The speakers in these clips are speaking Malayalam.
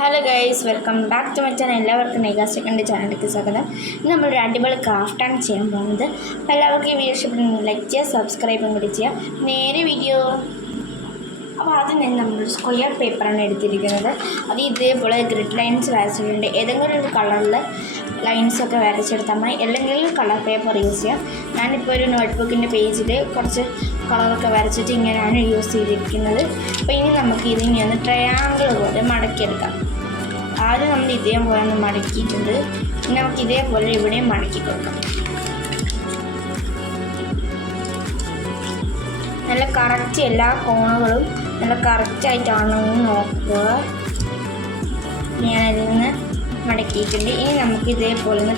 Hello guys, welcome back to my channel. എല്ലാവർക്കും നൈഗ സെക്കൻഡ് ചാനലിലേക്ക് സ്വാഗതം. ഇന്ന് നമ്മളൊരു അടിപൊളി ക്രാഫ്റ്റാണ് ചെയ്യാൻ പോകുന്നത്. അപ്പോൾ എല്ലാവർക്കും ഈ വീഡിയോ ഇഷ്ടപ്പെടുന്നത് ലൈക്ക് ചെയ്യുക, സബ്സ്ക്രൈബും കൂടി ചെയ്യുക. നേരെ വീഡിയോ. അപ്പോൾ ആദ്യം തന്നെ നമ്മളൊരു സ്ക്വയർ പേപ്പറാണ് എടുത്തിരിക്കുന്നത്. അത് ഇതേപോലെ ഗ്രിഡ് ലൈൻസ് വരച്ചിട്ടുണ്ട്. ഏതെങ്കിലും ഒരു കളറിൽ ലൈൻസൊക്കെ വരച്ചെടുത്താൽ മതി. അല്ലെങ്കിൽ കളർ പേപ്പർ യൂസ് ചെയ്യാം. ഞാനിപ്പോൾ ഒരു നോട്ട്ബുക്കിൻ്റെ പേജിൽ കുറച്ച് കളറൊക്കെ വരച്ചിട്ട് ഇങ്ങനെയാണ് യൂസ് ചെയ്തിരിക്കുന്നത്. അപ്പോൾ ഇനി നമുക്ക് ഇതിനെ ഒന്ന് ട്രയാങ്കിൾ പോലെ മടക്കിയെടുക്കാം. ആദ്യം നമ്മൾ ഇതേപോലെ ഒന്ന് മടക്കിയിട്ടുണ്ട്. ഇനി നമുക്ക് ഇതേപോലെ ഇവിടെയും മടക്കി കൊടുക്കാം. നല്ല കറക്റ്റ് എല്ലാ കോണുകളും നല്ല കറക്റ്റായിട്ടാണോ എന്ന് നോക്കുക. ഞാനതിൽ നിന്ന് മടക്കിയിട്ടുണ്ട്. ഇനി നമുക്ക് ഇതേപോലെ ഒന്ന്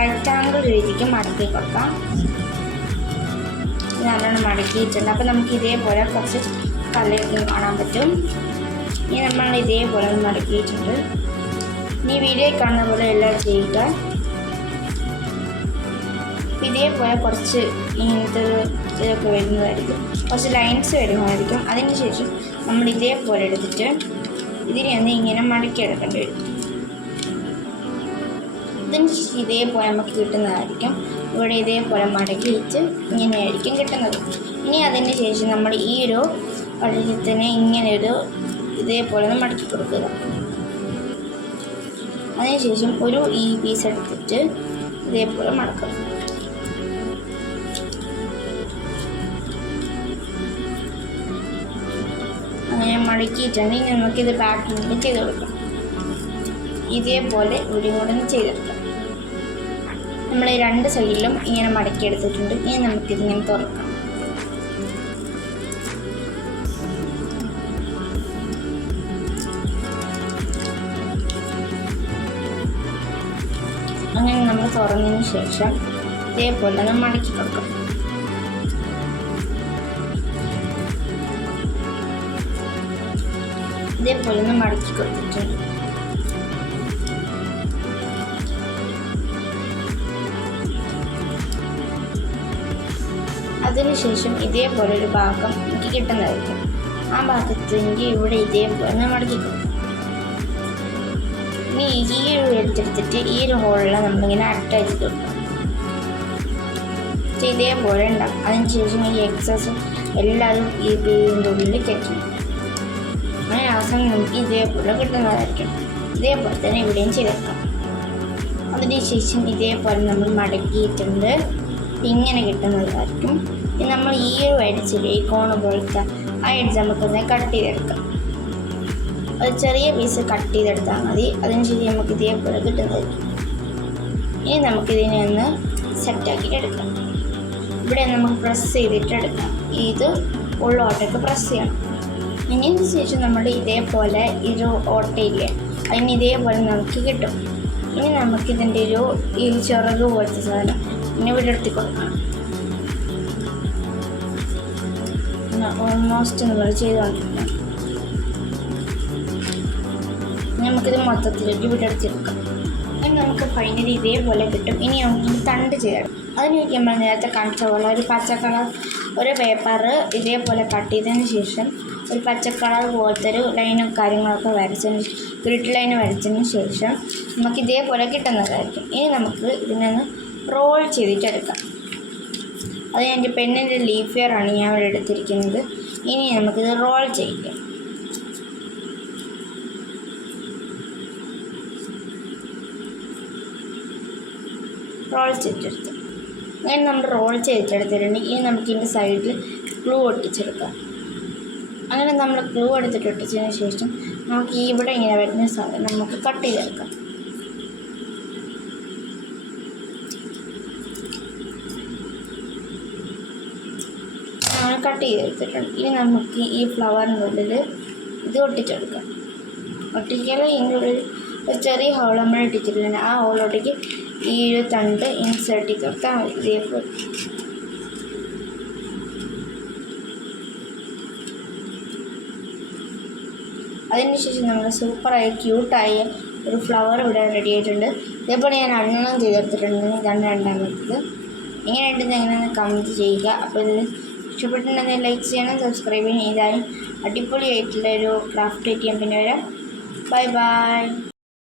റെക്റ്റാങ്കിൾ രീതിക്ക് മടക്കി കൊടുക്കാം. നല്ലോണം മടക്കിയിട്ടുണ്ട്. അപ്പോൾ നമുക്ക് ഇതേപോലെ കുറച്ച് കളയൊക്കെ കാണാൻ പറ്റും. ഇനി നമ്മൾ ഇതേപോലെ മടക്കിയിട്ടുണ്ട്. ഇനി വീഡിയോ കാണുന്ന പോലെ എല്ലാം ചെയ്യുക. ഇതേപോലെ കുറച്ച് ഇങ്ങനത്തെ ഇതൊക്കെ വരുന്നതായിരിക്കും, കുറച്ച് ലൈൻസ് വരുന്നതായിരിക്കും. അതിന് ശേഷം നമ്മൾ ഇതേപോലെ എടുത്തിട്ട് ഇതിനെ ഒന്ന് ഇങ്ങനെ മടക്കിയെടുക്കേണ്ടി വരും. ഇതിന് ഇതേപോലെ നമുക്ക് കിട്ടുന്നതായിരിക്കും. ഇവിടെ ഇതേപോലെ മടക്കി വെച്ച് ഇങ്ങനെയായിരിക്കും കിട്ടുന്നത്. ഇനി അതിന് ശേഷം നമ്മൾ ഈ ഒരു പഴയത്തിനെ ഇങ്ങനെ ഇതേപോലെ ഒന്ന് മടക്കി കൊടുക്കുക. അതിനുശേഷം ഒരു ഈ പീസ് എടുത്തിട്ട് ഇതേപോലെ മടക്കുക. അങ്ങനെ മടക്കിയിട്ടുണ്ടെങ്കിൽ നമുക്കിത് പാക്കിങ്ങിൽ ചെയ്ത് കൊടുക്കാം. ഇതേപോലെ ഇവിടെ കൂടെ ചെയ്തെടുക്കാം. നമ്മൾ ഈ രണ്ട് സൈഡിലും ഇങ്ങനെ മടക്കിയെടുത്തിട്ടുണ്ട്. ഇനി നമുക്കിതിങ്ങനെ തുറക്കാം. അങ്ങനെ നമ്മൾ തുറന്നതിന് ശേഷം ഇതേപോലെ ഒന്ന് മടക്കി കൊടുക്കാം. ഇതേപോലെ ഒന്ന് മടക്കി കൊടുത്തിട്ടുണ്ട്. അതിനുശേഷം ഇതേപോലെ ഒരു ഭാഗം എനിക്ക് കിട്ടുന്നതായിരിക്കും. ആ ഭാഗത്തെങ്കിൽ ഇവിടെ ഇതേപോലെ മടക്കി കൊടുക്കും. ഇനി ഈ ഒരു എടുത്തെടുത്തിട്ട് ഈ ഒരു ഹോളിൽ നമ്മളിങ്ങനെ അറ്റാച്ച് ചെയ്ത് കൊടുക്കും. ഇതേപോലെ ഉണ്ടാകും. അതിനുശേഷം ഈ എക്സസ് എല്ലാവരും ഈ ഇതിൻ്റെ ഉള്ളിൽ കെട്ടണം. അങ്ങനെ അവസാനം നമുക്ക് ഇതേപോലെ കിട്ടുന്നതായിരിക്കും. ഇതേപോലെ തന്നെ ഇവിടെയും ചെയ്തെടുക്കാം. അതിനുശേഷം ഇതേപോലെ നമ്മൾ മടക്കിയിട്ടുണ്ട്. ഇങ്ങനെ കിട്ടുന്നതായിരിക്കും. നമ്മൾ ഈ ഒരു എഡ്ജിൽ ഈ കോണ് പോലത്തെ ആ എഡ്ജ് നമുക്കൊന്ന് കട്ട് ചെയ്തെടുക്കാം. ഒരു ചെറിയ പീസ് കട്ട് ചെയ്തെടുത്താൽ മതി. അതിനുശേഷം നമുക്ക് ഇതേപോലെ കിട്ടുന്നതായിരിക്കും. ഇനി നമുക്കിതിനെ ഒന്ന് സെറ്റാക്കിയിട്ട് എടുക്കാം. ഇവിടെ നമുക്ക് പ്രസ് ചെയ്തിട്ട് എടുക്കാം. ഇത് ഉള്ളോട്ടേക്ക് പ്രസ് ചെയ്യണം. ഇനി ശേഷം നമ്മൾ ഇതേപോലെ ഒരു ഓട്ടയില്ലേ, അതിന് ഇതേപോലെ നമുക്ക് കിട്ടും. ഇനി നമുക്കിതിൻ്റെ ഈ ചിറക് പോലത്തെ സാധനം പിന്നെ ഇവിടെ എടുത്തി കൊടുക്കണം. ഓൾമോസ്റ്റ് നമ്മൾ ചെയ്തുകൊണ്ടിരിക്കണം. നമുക്കിത് മൊത്തത്തിലേക്ക് ഇവിടെ എടുത്തെടുക്കാം. ഇനി നമുക്ക് ഫൈനലി ഇതേപോലെ കിട്ടും. ഇനി നമുക്ക് തണ്ട് ചെയ്യണം. അതിനുവേണ്ടി നമ്മൾ നേരത്തെ കാണിച്ച പോലെ ഒരു പച്ച കളർ ഒരു പേപ്പർ ഇതേപോലെ കട്ട് ചെയ്തതിന് ശേഷം ഒരു പച്ച കളർ പോലത്തെ ഒരു ലൈനും കാര്യങ്ങളൊക്കെ വരച്ചതിന് ഗ്രിഡ് ലൈൻ വരച്ചതിന് ശേഷം നമുക്ക് ഇതേപോലെ കിട്ടുന്നതായിരിക്കും. ഇനി നമുക്ക് ഇതിനൊന്ന് റോൾ ചെയ്തിട്ടെടുക്കാം. അത് എൻ്റെ പെന്നിൻ്റെ ലീഫ് വെയറാണ് ഞാൻ ഇവിടെ എടുത്തിരിക്കുന്നത്. ഇനി നമുക്കിത് റോൾ ചെയ്യാം. റോൾ ചെയ്തെടുത്ത് അങ്ങനെ നമ്മൾ റോൾ ചെയ്തിട്ടെടുത്തിട്ടുണ്ട്. ഇനി നമുക്കിതിൻ്റെ സൈഡിൽ ഗ്ലൂ ഒട്ടിച്ചെടുക്കാം. അങ്ങനെ നമ്മൾ ഗ്ലൂ എടുത്തിട്ട് ഒട്ടിച്ചതിന് ശേഷം നമുക്ക് ഇവിടെ ഇങ്ങനെ വരുന്ന സാധനം നമുക്ക് കട്ട് ചെയ്തെടുക്കാം. നമ്മൾ കട്ട് ചെയ്തെടുത്തിട്ടുണ്ട്. ഇനി നമുക്ക് ഈ ഫ്ലവറിൻ്റെ ഉള്ളിൽ ഇത് ഒട്ടിച്ചെടുക്കാം. ഒട്ടിക്കാൻ ഇതിൻ്റെ ഉള്ളിൽ ഒരു ചെറിയ ഹോൾ നമ്മൾ ഇട്ടിട്ടുണ്ട്. ആ ഹോളോട്ടേക്ക് ഈ ഒരു തണ്ട് ഇൻസേർട്ട് ചെയ്ത് കൊടുത്താൽ മതി. ഇതേപോലെ അതിനുശേഷം നമ്മൾ സൂപ്പറായി ക്യൂട്ടായ ഒരു ഫ്ലവർ ഇവിടെ റെഡി ആയിട്ടുണ്ട്. ഇതേപോലെ ഞാൻ അണ്ണം ചെയ്തെടുത്തിട്ടുണ്ട്. ഇതാണ് രണ്ടാമത്തത്. എങ്ങനെയുണ്ടെന്ന് എങ്ങനെയാണെന്ന് കമൻറ്റ് ചെയ്യുക. അപ്പോൾ ഇത് ഇഷ്ടപ്പെട്ടിട്ടുണ്ടെങ്കിൽ ലൈക്ക് ചെയ്യണം, സബ്സ്ക്രൈബ് ചെയ്താലും അടിപൊളിയായിട്ടുള്ള ഒരു ക്രാഫ്റ്റ് ചെയ്യാൻ പിന്നെ വരാം. Bye bye.